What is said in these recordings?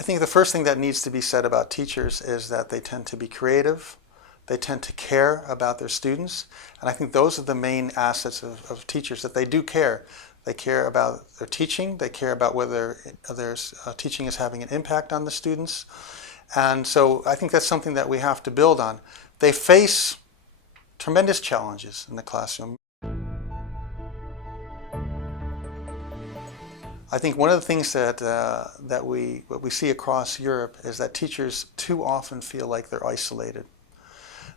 I think the first thing that needs to be said about teachers is that they tend to be creative. They tend to care about their students. And I think those are the main assets of teachers, that they do care. They care about their teaching. They care about whether their teaching is having an impact on the students. And so I think that's something that we have to build on. They face tremendous challenges in the classroom. I think one of the things that we see across Europe is that teachers too often feel like they're isolated.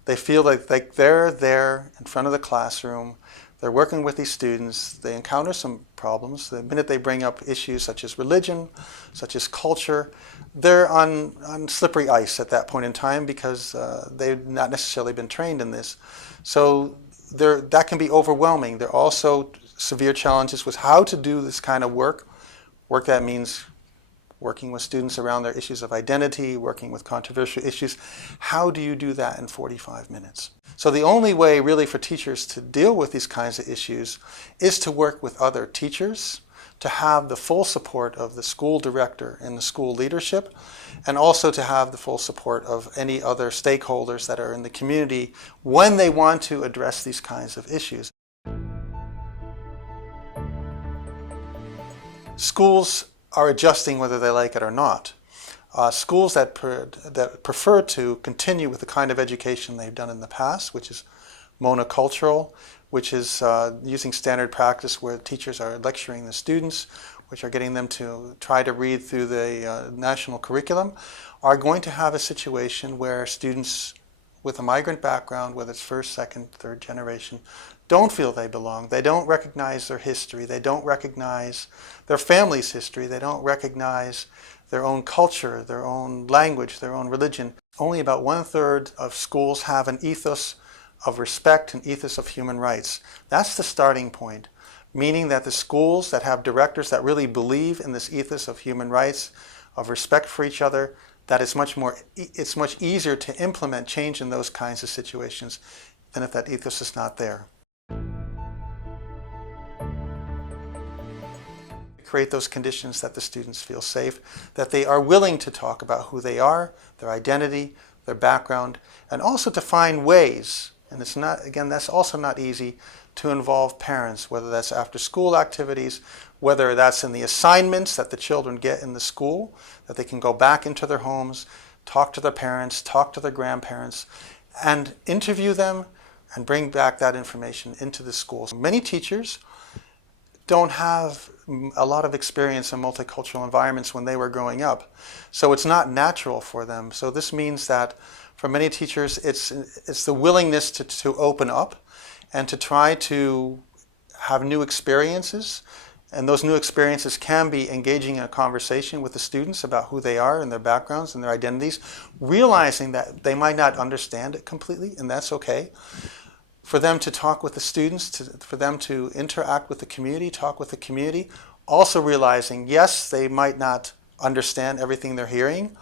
They feel like they're there in front of the classroom, they're working with these students, they encounter some problems. The minute they bring up issues such as religion, such as culture, they're on slippery ice at that point in time because they've not necessarily been trained in this. So that can be overwhelming. There are also severe challenges with how to do this kind of work that means working with students around their issues of identity, working with controversial issues. How do you do that in 45 minutes? So the only way really for teachers to deal with these kinds of issues is to work with other teachers, to have the full support of the school director and the school leadership, and also to have the full support of any other stakeholders that are in the community when they want to address these kinds of issues. Schools are adjusting whether they like it or not. Schools that prefer to continue with the kind of education they've done in the past, which is monocultural, which is using standard practice where teachers are lecturing the students, which are getting them to try to read through the national curriculum, are going to have a situation where students with a migrant background, whether it's first, second, third generation, don't feel they belong. They don't recognize their history. They don't recognize their family's history. They don't recognize their own culture, their own language, their own religion. Only about 1/3 of schools have an ethos of respect, an ethos of human rights. That's the starting point, meaning that the schools that have directors that really believe in this ethos of human rights, of respect for each other, that it's much easier to implement change in those kinds of situations than if that ethos is not there. Create those conditions that the students feel safe, that they are willing to talk about who they are, their identity, their background, and also to find ways, and it's not, again, that's also not easy, to involve parents, whether that's after school activities, whether that's in the assignments that the children get in the school, that they can go back into their homes, talk to their parents, talk to their grandparents, and interview them and bring back that information into the schools. Many teachers don't have a lot of experience in multicultural environments when they were growing up. So it's not natural for them. So this means that for many teachers, it's the willingness to open up and to try to have new experiences. And those new experiences can be engaging in a conversation with the students about who they are and their backgrounds and their identities, realizing that they might not understand it completely, and that's okay. For them to talk with the students, for them to interact with the community, talk with the community, also realizing, yes, they might not understand everything they're hearing,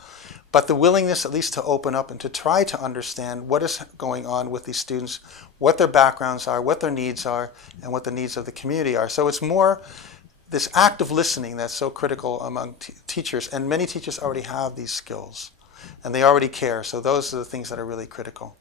but the willingness at least to open up and to try to understand what is going on with these students, what their backgrounds are, what their needs are, and what the needs of the community are. So it's more this active listening that's so critical among teachers, and many teachers already have these skills, and they already care, so those are the things that are really critical.